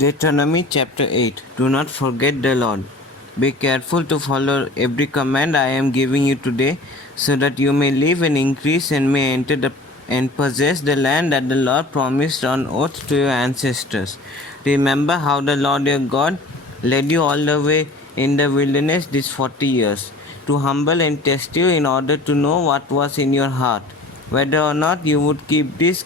Deuteronomy chapter 8. Do not forget the Lord. Be careful to follow every command I am giving you today, so that you may live and increase and may enter and possess the land that the Lord promised on oath to your ancestors. Remember how the Lord your God led you all the way in the wilderness these 40 years, to humble and test you in order to know what was in your heart, whether or not you would keep his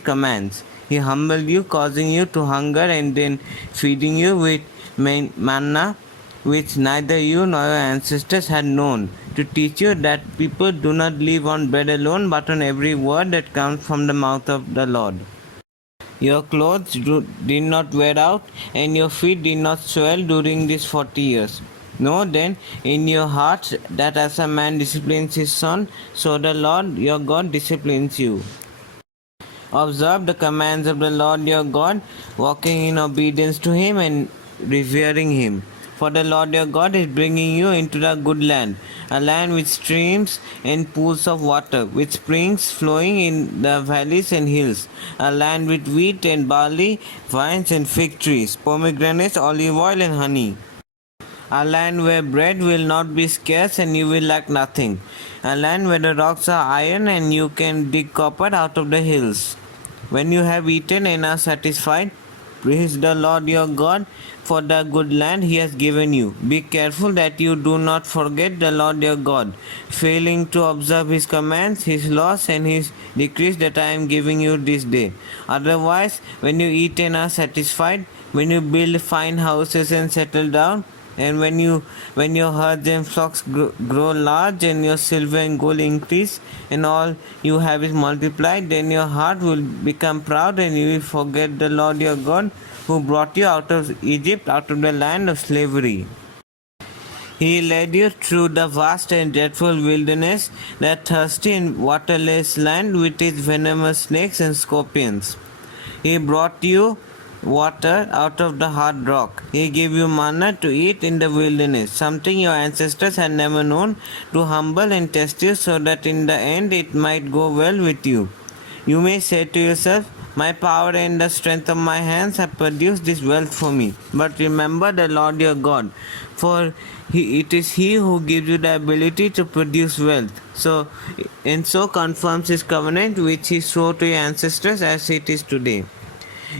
commands. He humbled you, causing you to hunger, and then feeding you with manna, which neither you nor your ancestors had known, to teach you that people do not live on bread alone, but on every word that comes from the mouth of the Lord. Your clothes did not wear out, and your feet did not swell during these 40 years. Know then in your hearts that as a man disciplines his son, so the Lord your God disciplines you. Observe the commands of the Lord your God, walking in obedience to him and revering him. For the Lord your God is bringing you into the good land, a land with streams and pools of water, with springs flowing in the valleys and hills, a land with wheat and barley, vines and fig trees, pomegranates, olive oil and honey. A land where bread will not be scarce and you will lack nothing. A land where the rocks are iron and you can dig copper out of the hills. When you have eaten and are satisfied, praise the Lord your God for the good land he has given you. Be careful that you do not forget the Lord your God, failing to observe his commands, his laws, and his decrees that I am giving you this day. Otherwise, when you eat and are satisfied, when you build fine houses and settle down, and when your herds and flocks grow large, and your silver and gold increase, and all you have is multiplied, then your heart will become proud, and you will forget the Lord your God, who brought you out of Egypt, out of the land of slavery. He led you through the vast and dreadful wilderness, that thirsty and waterless land with its venomous snakes and scorpions. He brought you water out of the hard rock. He gave you manna to eat in the wilderness, something your ancestors had never known, to humble and test you, so that in the end it might go well with you. You may say to yourself, my power and the strength of my hands have produced this wealth for me. But remember the Lord your God, for it is He who gives you the ability to produce wealth. So confirms His covenant which He swore to your ancestors, as it is today.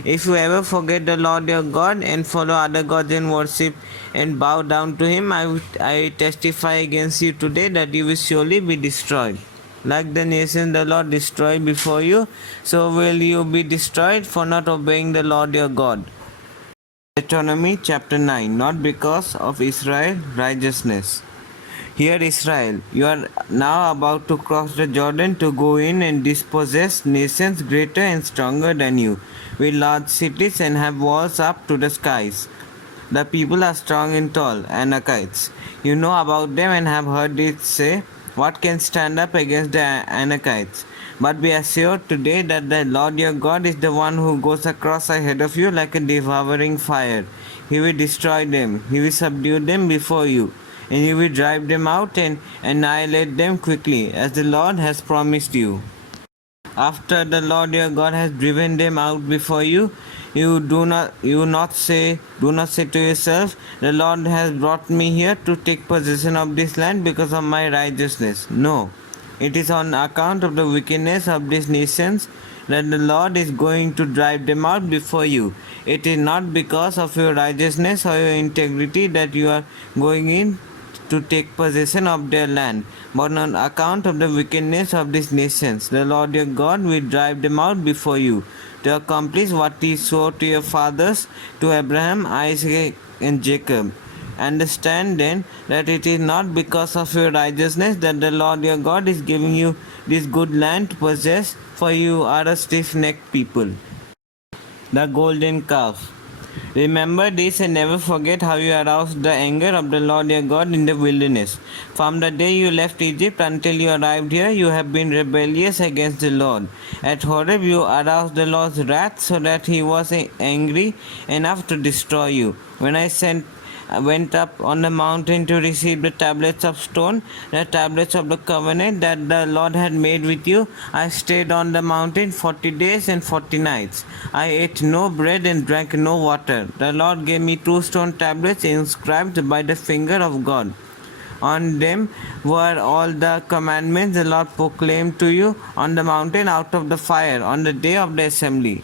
If you ever forget the Lord your God and follow other gods and worship and bow down to him, I testify against you today that you will surely be destroyed. Like the nation the Lord destroyed before you, so will you be destroyed for not obeying the Lord your God. Deuteronomy chapter 9. Not because of Israel's righteousness. Hear Israel, you are now about to cross the Jordan to go in and dispossess nations greater and stronger than you, with large cities and have walls up to the skies. The people are strong and tall, Anakites. You know about them and have heard it say, what can stand up against the Anakites? But be assured today that the Lord your God is the one who goes across ahead of you like a devouring fire. He will destroy them, he will subdue them before you, and you will drive them out and annihilate them quickly, as the Lord has promised you. After the Lord your God has driven them out before you, do not say to yourself, the Lord has brought me here to take possession of this land because of my righteousness. No, it is on account of the wickedness of these nations that the Lord is going to drive them out before you. It is not because of your righteousness or your integrity that you are going in to take possession of their land, but on account of the wickedness of these nations, the Lord your God will drive them out before you, to accomplish what he swore to your fathers, to Abraham, Isaac, and Jacob. Understand then that it is not because of your righteousness that the Lord your God is giving you this good land to possess, for you are a stiff-necked people. The golden calf. Remember this and never forget how you aroused the anger of the Lord your God in the wilderness. From the day you left Egypt until you arrived here, you have been rebellious against the Lord. At Horeb you aroused the Lord's wrath, so that he was angry enough to destroy you. When I sent I went up on the mountain to receive the tablets of stone, the tablets of the covenant that the Lord had made with you. I stayed on the mountain 40 days and 40 nights. I ate no bread and drank no water. The Lord gave me 2 stone tablets inscribed by the finger of God. On them were all the commandments the Lord proclaimed to you on the mountain out of the fire on the day of the assembly.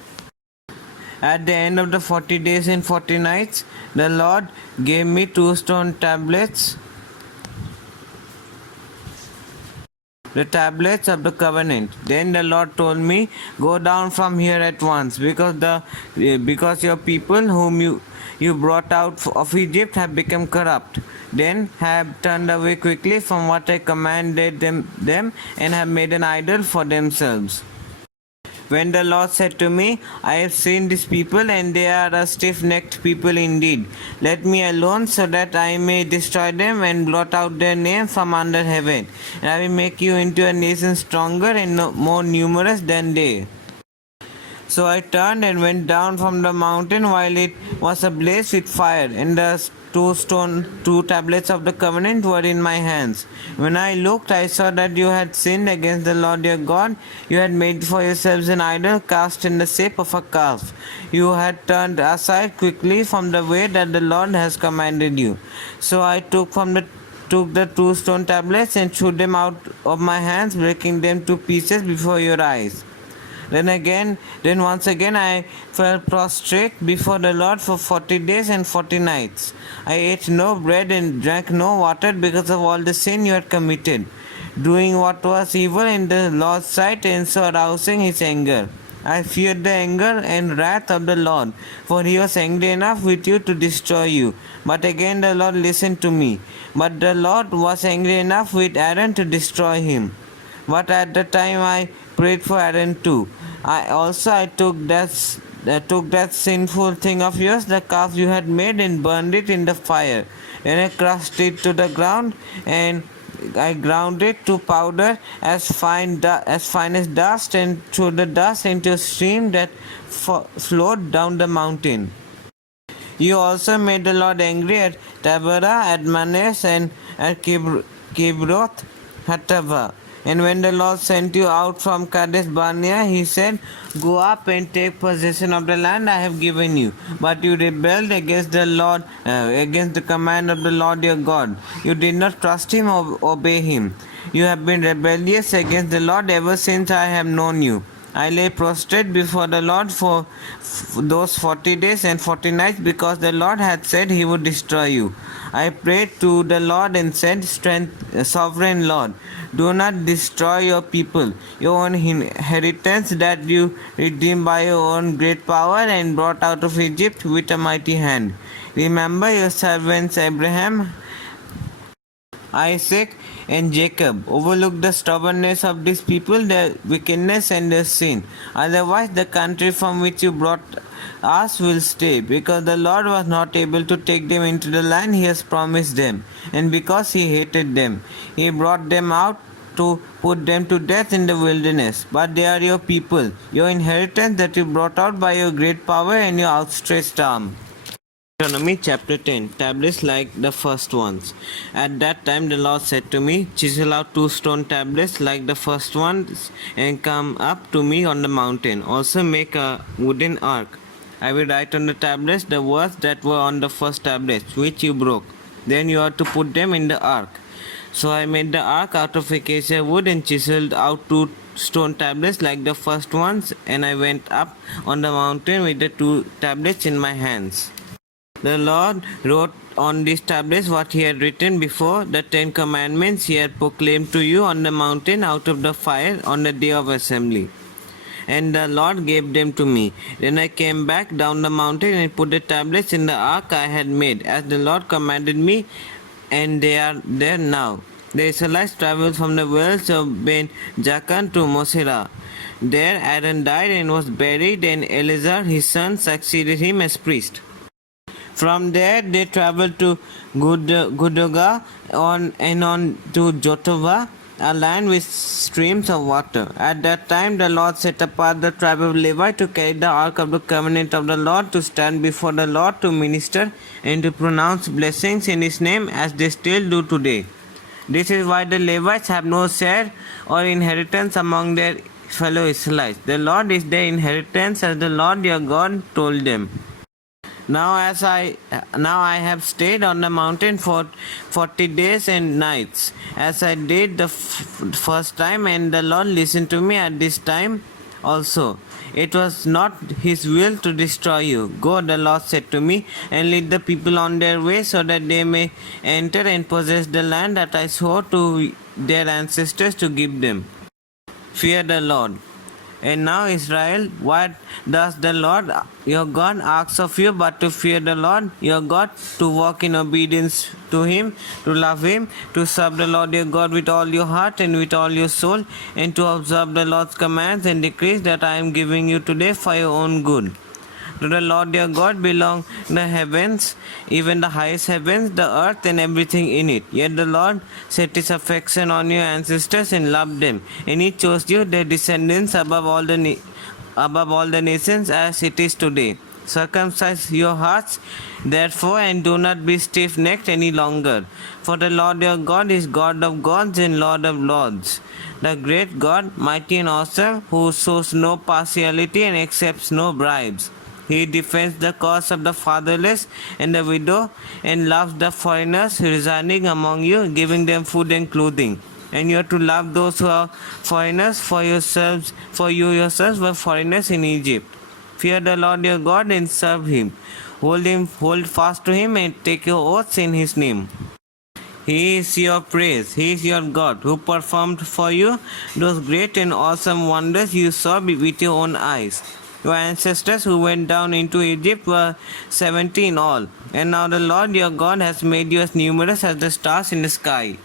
At the end of the 40 days and 40 nights, the Lord gave me 2 stone tablets, the tablets of the covenant. Then the Lord told me, "Go down from here at once, because your people whom you brought out of Egypt have become corrupt. Then have turned away quickly from what I commanded them and have made an idol for themselves." When the Lord said to me, "I have seen these people, and they are a stiff-necked people indeed. Let me alone, so that I may destroy them and blot out their name from under heaven. And I will make you into a nation stronger and more numerous than they." So I turned and went down from the mountain while it was ablaze with fire, and the 2 tablets of the covenant were in my hands. When I looked, I saw that you had sinned against the Lord your God. You had made for yourselves an idol cast in the shape of a calf. You had turned aside quickly from the way that the Lord has commanded you. So I took the 2 stone tablets and threw them out of my hands, breaking them to pieces before your eyes. Then once again I fell prostrate before the Lord for 40 days and 40 nights. I ate no bread and drank no water because of all the sin you had committed, doing what was evil in the Lord's sight and so arousing his anger. I feared the anger and wrath of the Lord, for he was angry enough with you to destroy you. But again the Lord listened to me. But the Lord was angry enough with Aaron to destroy him. But at the time I prayed for Aaron too. I took that sinful thing of yours, the calf you had made, and burned it in the fire. Then I crushed it to the ground, and I ground it to powder as fine as dust, and threw the dust into a stream that flowed down the mountain. You also made the Lord angry at Taberah, at Manes, and at Kibroth Hattava. And when the Lord sent you out from Kadesh Barnea, he said, "Go up and take possession of the land I have given you." But you rebelled against the Lord, against the command of the Lord your God. You did not trust him or obey him. You have been rebellious against the Lord ever since I have known you. I lay prostrate before the Lord for those 40 days and 40 nights, because the Lord had said he would destroy you. I prayed to the Lord and said, "Sovereign Lord, do not destroy your people, your own inheritance that you redeemed by your own great power and brought out of Egypt with a mighty hand. Remember your servants Abraham, Isaac, and Jacob. Overlook the stubbornness of these people, their wickedness and their sin. Otherwise the country from which you brought us will stay, because the Lord was not able to take them into the land he has promised them, and because he hated them, he brought them out to put them to death in the wilderness. But they are your people, your inheritance that you brought out by your great power and your outstretched arm." Deuteronomy chapter 10. Tablets like the first ones. At that time the Lord said to me, "Chisel out 2 stone tablets like the first ones and come up to me on the mountain. Also make a wooden ark. I will write on the tablets the words that were on the first tablets, which you broke. Then you are to put them in the ark." So I made the ark out of acacia wood and chiseled out 2 stone tablets like the first ones, and I went up on the mountain with the 2 tablets in my hands. The Lord wrote on these tablets what he had written before, the 10 commandments he had proclaimed to you on the mountain out of the fire on the day of assembly. And the Lord gave them to me. Then I came back down the mountain and put the tablets in the ark I had made, as the Lord commanded me, and they are there now. The Israelites traveled from the wells of Ben Jacan to Mosera. There Aaron died and was buried, and Eleazar his son succeeded him as priest. From there they traveled to Gudoga on to Jotova, a land with streams of water. At that time the Lord set apart the tribe of Levi to carry the ark of the covenant of the Lord, to stand before the Lord, to minister, and to pronounce blessings in his name, as they still do today. This is why the Levites have no share or inheritance among their fellow Israelites. The Lord is their inheritance, as the Lord your God told them. Now I have stayed on the mountain for 40 days and nights, as I did the first time, and the Lord listened to me at this time also. It was not his will to destroy you. Go, the Lord said to me, and lead the people on their way, so that they may enter and possess the land that I swore to their ancestors to give them. Fear the Lord. And now, Israel, what does the Lord your God ask of you but to fear the Lord your God, to walk in obedience to him, to love him, to serve the Lord your God with all your heart and with all your soul, and to observe the Lord's commands and decrees that I am giving you today for your own good. To the Lord your God belong the heavens, even the highest heavens, the earth, and everything in it. Yet the Lord set his affection on your ancestors and loved them, and he chose you, their descendants, above all the nations, as it is today. Circumcise your hearts, therefore, and do not be stiff-necked any longer. For the Lord your God is God of gods and Lord of lords, the great God, mighty and awesome, who shows no partiality and accepts no bribes. He defends the cause of the fatherless and the widow, and loves the foreigners residing among you, giving them food and clothing. And you are to love those who are foreigners for yourselves, for you yourselves were foreigners in Egypt. Fear the Lord your God and serve him. Hold fast to him, and take your oaths in his name. He is your praise. He is your God, who performed for you those great and awesome wonders you saw with your own eyes. Your ancestors who went down into Egypt were 70 in all, and now the Lord your God has made you as numerous as the stars in the sky.